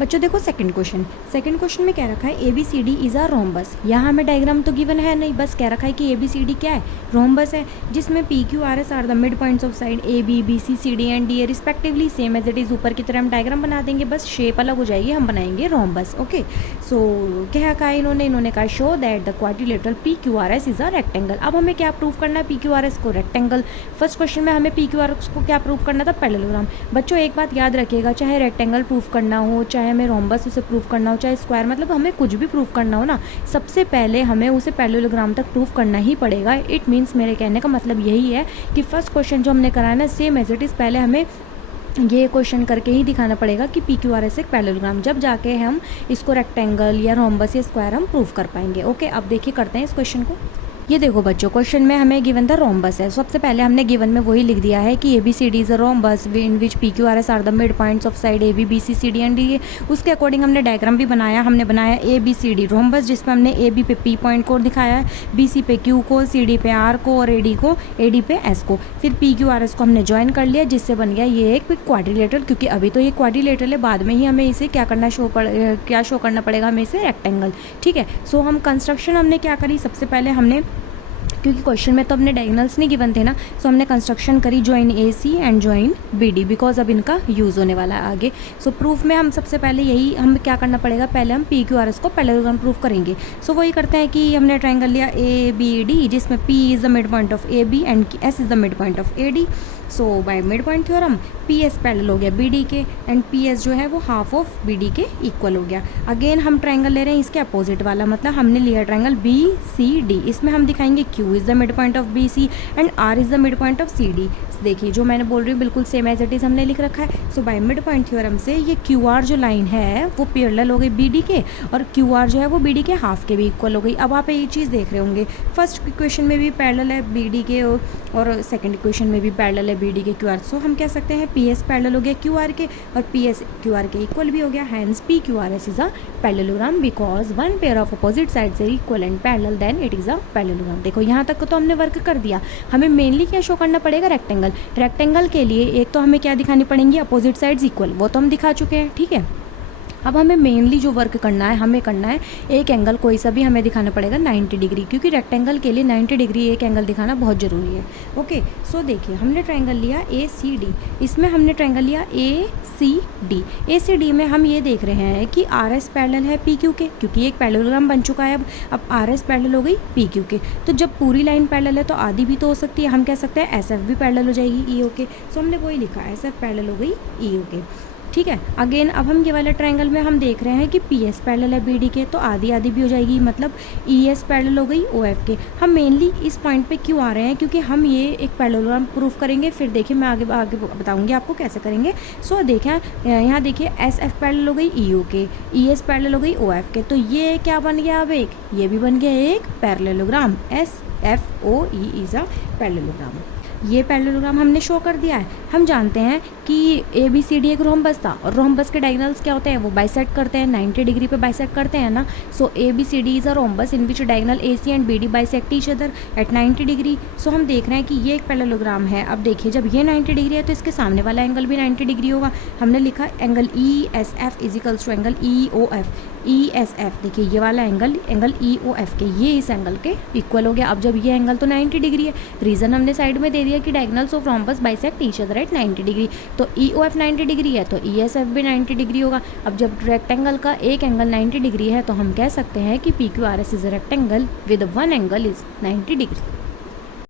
बच्चों देखो second question में क्या रखा है, A B C D is a rhombus. यहाँ हमें डायग्राम तो गिवन है नहीं, बस क्या रखा है कि ए बी सी डी क्या है, रोम्बस है, जिसमें P Q R S are the mid points of side A B B C C D and D A respectively same as it is. ऊपर की तरह हम डायग्राम बना देंगे, बस शेप अलग हो जाएगी, हम बनाएंगे रोम्बस। ओके, सो क्या कहा इन्होंने कहा show that the quadrilateral P Q R S is a rectangle. अब हमें क्या प्रूव करना है, पी क्यू आर एस को रेक्टेंगल। फर्स्ट क्वेश्चन में हमें पी क्यू आर एस को क्या प्रूव करना था, पैरेललोग्राम। बच्चों एक बात याद रखिएगा, चाहे रेक्टेंगल प्रूव करना हो, चाहे हमें रोम्बस उसे प्रूव करना हो, चाहे स्क्वायर, मतलब हमें कुछ भी प्रूव करना हो ना, सबसे पहले हमें उसे पैरेललोग्राम तक प्रूव करना ही पड़ेगा। इट मीन्स मेरे कहने का मतलब यही है कि फर्स्ट क्वेश्चन जो हमने कराया ना सेम एज इट इज़, पहले हमें ये क्वेश्चन करके ही दिखाना पड़ेगा कि पी क्यू आर एस एक पैरेललोग्राम, जब जाके हम इसको रेक्टेंगल या रोम्बस या स्क्वायर हम प्रूव कर पाएंगे। ओके, अब देखिए करते हैं इस क्वेश्चन को। ये देखो बच्चों, क्वेश्चन में हमें गिवन था रोम्बस है। सबसे पहले हमने गिवन में वही लिख दिया है कि A B C D is a rhombus in which P Q R S are the mid points of side A B B C C D and D A. उसके अकॉर्डिंग हमने डायग्राम भी बनाया, हमने बनाया A B C D rhombus, जिसमें हमने A B पे P point को दिखाया है, बी सी पे क्यू को, सी डी पे आर को और ए डी पे एस को। फिर पी क्यू आर एस को हमने ज्वाइन कर लिया, जिससे बन गया ये एक क्वाड्रिलेटरल, क्योंकि अभी तो ये क्वाड्रिलेटरल है, बाद में ही हमें इसे क्या शो करना पड़ेगा, हमें इसे रेक्टेंगल। ठीक है, सो हम कंस्ट्रक्शन हमने क्या करी, सबसे पहले हमने, क्योंकि क्वेश्चन में तो अपने डायगोनल्स नहीं गिवन थे ना, सो हमने कंस्ट्रक्शन करी join A C and join B D, because अब इनका यूज़ होने वाला है आगे। सो प्रूफ में हम सबसे पहले यही हम क्या करना पड़ेगा, पहले हम पी क्यू आर एस को पैरेललोग्राम प्रूफ करेंगे। सो वही करते हैं कि हमने ट्रायंगल लिया ए बी डी, जिसमें P is the mid point of A B and S is the mid point of A D. So by mid point theorem P S parallel हो गया बी डी के, and P S जो है वो half of B D के equal हो गया। Again हम ट्रायंगल ले रहे हैं इसके अपोजिट वाला, मतलब हमने लिया ट्रायंगल बी सी डी, इसमें हम दिखाएंगे Q is the mid point of B C and R is the mid point of C D. देखिए जो मैंने बोल रही हूँ बिल्कुल सेम एज इट इज़ हमने लिख रखा है। सो बाय मिड पॉइंट थ्योरम से ये क्यू आर जो लाइन है वो पैरेलल हो गई बी डी के, और क्यू आर जो है वो बी डी के हाफ के भी इक्वल हो गई। अब आप ये चीज़ देख रहे होंगे, फर्स्ट इक्वेशन में भी पैरेलल है बी डी के और सेकंड इक्वेशन में भी पैरेलल है बी डी के क्यू आर। सो हम कह सकते हैं पी एस पैरेलल हो गया क्यू आर के और पी एस क्यू आर के इक्वल भी हो गया, hence P Q R S is a parallelogram because one pair of opposite sides are equal and parallel, then it is a parallelogram. देखो यहाँ तक तो हमने वर्क कर दिया, हमें मेनली क्या शो करना पड़ेगा, रेक्टेंगल। रेक्टेंगल के लिए एक तो हमें क्या दिखानी पड़ेंगी, अपोजिट साइड्स इक्वल, वो तो हम दिखा चुके हैं। ठीक है, अब हमें मेनली जो वर्क करना है, हमें करना है एक एंगल कोई सा भी हमें दिखाना पड़ेगा 90 डिग्री, क्योंकि रेक्टेंगल के लिए 90 डिग्री एक एंगल दिखाना बहुत ज़रूरी है। ओके, सो देखिए हमने ट्रायंगल लिया ए सी डी, इसमें हमने ट्रायंगल लिया ए सी डी। ए सी डी में हम ये देख रहे हैं कि आर एस पैरेलल है पी क्यू के, क्योंकि एक पैरेललोग्राम बन चुका है। अब आर एस पैरेलल हो गई पी क्यू के, तो जब पूरी लाइन पैरेलल है तो आधी भी तो हो सकती है, हम कह सकते हैं एस एफ भी पैरेलल हो जाएगी ई ओ के। सो हमने वही लिखा एस एफ पैरेलल हो गई ई ओ के। ठीक है, अगेन अब हम ये वाला ट्रायंगल में हम देख रहे हैं कि पी एस पैरेलल है बी डी के, तो आधी आधी भी हो जाएगी, मतलब ई एस पैरेलल हो गई ओ एफ के। हम मेनली इस पॉइंट पे क्यों आ रहे हैं, क्योंकि हम ये एक पैरेललोग्राम प्रूफ करेंगे, फिर देखिए मैं आगे बताऊंगी आपको कैसे करेंगे। सो देखें यहाँ देखिए एस एफ पैरेलल हो गई ई ओ के, ई एस पैरेलल हो गई ओ एफ के, तो ये क्या बन गया, अब एक ये भी बन गया एक parallelogram, S F O E is a parallelogram. ये पैरेललोग्राम हमने शो कर दिया है। हम जानते हैं कि ए बी सी डी एक रोम्बस था, और रोम्बस के डायगोनल्स क्या होते हैं, वो बाइसेक्ट करते हैं, 90 डिग्री पे बाइसेक्ट करते हैं ना। So A B C D is a rhombus in which diagonal A C and B D bisect each other at 90 degree. सो हम देख रहे हैं कि ये एक पैरेललोग्राम है। अब देखिए जब ये 90 डिग्री है तो इसके सामने वाला एंगल भी 90 डिग्री होगा। हमने लिखा angle E S F equals to angle E O F, E S F, देखिए ये वाला एंगल ई ओ एफ के, ये इस एंगल के इक्वल हो गया। अब जब ये एंगल तो 90 डिग्री है, रीज़न हमने साइड में दे दिया कि diagonals of rhombus bisect each other at 90 degree, तो ई ओ एफ 90 डिग्री है तो ई एस एफ भी 90 डिग्री होगा। अब जब रेक्टेंगल का एक एंगल 90 डिग्री है तो हम कह सकते हैं कि P Q R S is a rectangle with one angle is 90 degree.